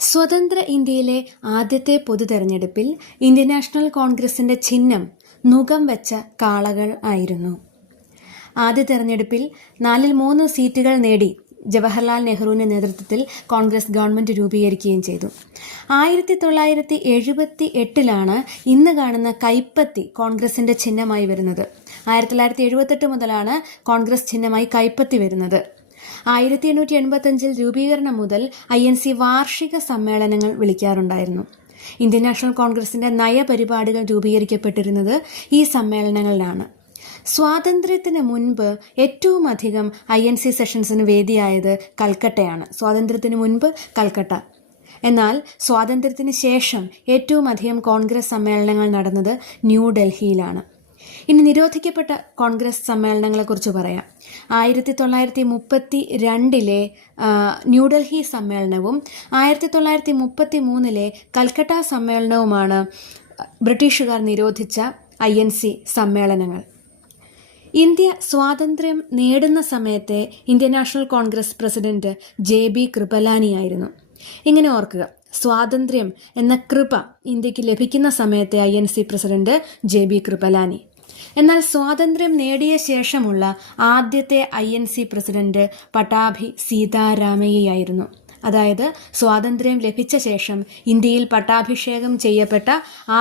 സ്വതന്ത്ര ഇന്ത്യയിലെ ആദ്യത്തെ പൊതുതെരഞ്ഞെടുപ്പിൽ ഇന്ത്യൻ നാഷണൽ കോൺഗ്രസിന്റെ ചിഹ്നം നുകം വെച്ച കാളകൾ ആയിരുന്നു. ആദ്യ തെരഞ്ഞെടുപ്പിൽ 4-3 സീറ്റുകൾ നേടി ജവഹർലാൽ നെഹ്റുവിന്റെ നേതൃത്വത്തിൽ കോൺഗ്രസ് ഗവൺമെന്റ് രൂപീകരിക്കുകയും ചെയ്തു. 1978 ഇന്ന് കാണുന്ന കൈപ്പത്തി കോൺഗ്രസിന്റെ ചിഹ്നമായി വരുന്നത്. 1978 മുതലാണ് കോൺഗ്രസ് ചിഹ്നമായി കൈപ്പത്തി വരുന്നത്. 1885 രൂപീകരണം മുതൽ INC വാർഷിക സമ്മേളനങ്ങൾ വിളിക്കാറുണ്ടായിരുന്നു. ഇന്ത്യൻ നാഷണൽ കോൺഗ്രസിന്റെ നയപരിപാടികൾ രൂപീകരിക്കപ്പെട്ടിരുന്നത് ഈ സമ്മേളനങ്ങളിലാണ്. സ്വാതന്ത്ര്യത്തിന് മുൻപ് ഏറ്റവും അധികം INC സെഷൻസിന് വേദിയായത് കൽക്കട്ടയാണ്. സ്വാതന്ത്ര്യത്തിന് മുൻപ് കൽക്കട്ട. എന്നാൽ സ്വാതന്ത്ര്യത്തിന് ശേഷം ഏറ്റവും അധികം കോൺഗ്രസ് സമ്മേളനങ്ങൾ നടന്നത് ന്യൂഡൽഹിയിലാണ്. ഇനി നിരോധിക്കപ്പെട്ട കോൺഗ്രസ് സമ്മേളനങ്ങളെക്കുറിച്ച് പറയാം. 1932 ന്യൂഡൽഹി സമ്മേളനവും 1933 കൽക്കട്ട സമ്മേളനവുമാണ് ബ്രിട്ടീഷുകാർ നിരോധിച്ച INC സമ്മേളനങ്ങൾ. ഇന്ത്യ സ്വാതന്ത്ര്യം നേടുന്ന സമയത്തെ Indian national Congress president JB Kripalani ആയിരുന്നു. ഇങ്ങനെ ഓർക്കുക, സ്വാതന്ത്ര്യം എന്ന കൃപ ഇന്ത്യക്ക് ലഭിക്കുന്ന സമയത്തെ INC പ്രസിഡന്റ് JB കൃപലാനി. എന്നാൽ സ്വാതന്ത്ര്യം നേടിയ ശേഷമുള്ള ആദ്യത്തെ INC പ്രസിഡന്റ് പട്ടാഭി സീതാരാമയ്യയായിരുന്നു. അതായത് സ്വാതന്ത്ര്യം ലഭിച്ച ശേഷം ഇന്ത്യയിൽ പട്ടാഭിഷേകം ചെയ്യപ്പെട്ട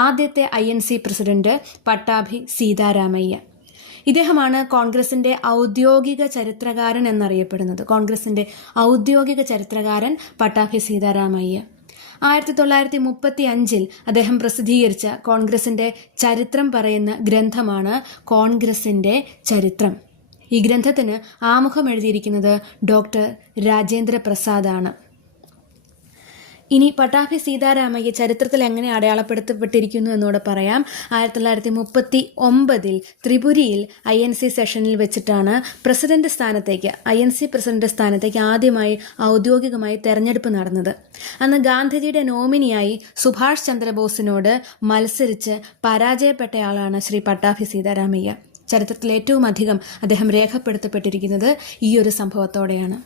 ആദ്യത്തെ INC പ്രസിഡന്റ് പട്ടാഭി സീതാരാമയ്യ. ഇദ്ദേഹമാണ് കോൺഗ്രസിന്റെ ഔദ്യോഗിക ചരിത്രകാരൻ എന്നറിയപ്പെടുന്നത്. കോൺഗ്രസിന്റെ ഔദ്യോഗിക ചരിത്രകാരൻ പട്ടാഭി സീതാരാമയ്യ. 1935 അദ്ദേഹം പ്രസിദ്ധീകരിച്ച കോൺഗ്രസിന്റെ ചരിത്രം പറയുന്ന ഗ്രന്ഥമാണ് കോൺഗ്രസിന്റെ ചരിത്രം. ഈ ഗ്രന്ഥത്തിന് ആമുഖം എഴുതിയിരിക്കുന്നത് ഡോക്ടർ രാജേന്ദ്ര പ്രസാദാണ്. ഇനി പട്ടാഭി സീതാരാമയ്യ ചരിത്രത്തിൽ എങ്ങനെ അടയാളപ്പെടുത്തപ്പെട്ടിരിക്കുന്നു എന്നോട് പറയാം. 1939 ത്രിപുരയിൽ INC സെഷനിൽ വെച്ചിട്ടാണ് പ്രസിഡന്റ് സ്ഥാനത്തേക്ക് INC പ്രസിഡന്റ് സ്ഥാനത്തേക്ക് ആദ്യമായി ഔദ്യോഗികമായി തെരഞ്ഞെടുപ്പ് നടന്നത്. അന്ന് ഗാന്ധിജിയുടെ നോമിനിയായി സുഭാഷ് ചന്ദ്രബോസിനോട് മത്സരിച്ച് പരാജയപ്പെട്ടയാളാണ് ശ്രീ പട്ടാഭി സീതാരാമയ്യ. ചരിത്രത്തിൽ ഏറ്റവും അധികം അദ്ദേഹം രേഖപ്പെടുത്തപ്പെട്ടിരിക്കുന്നത് ഈ ഒരു സംഭവത്തോടെയാണ്.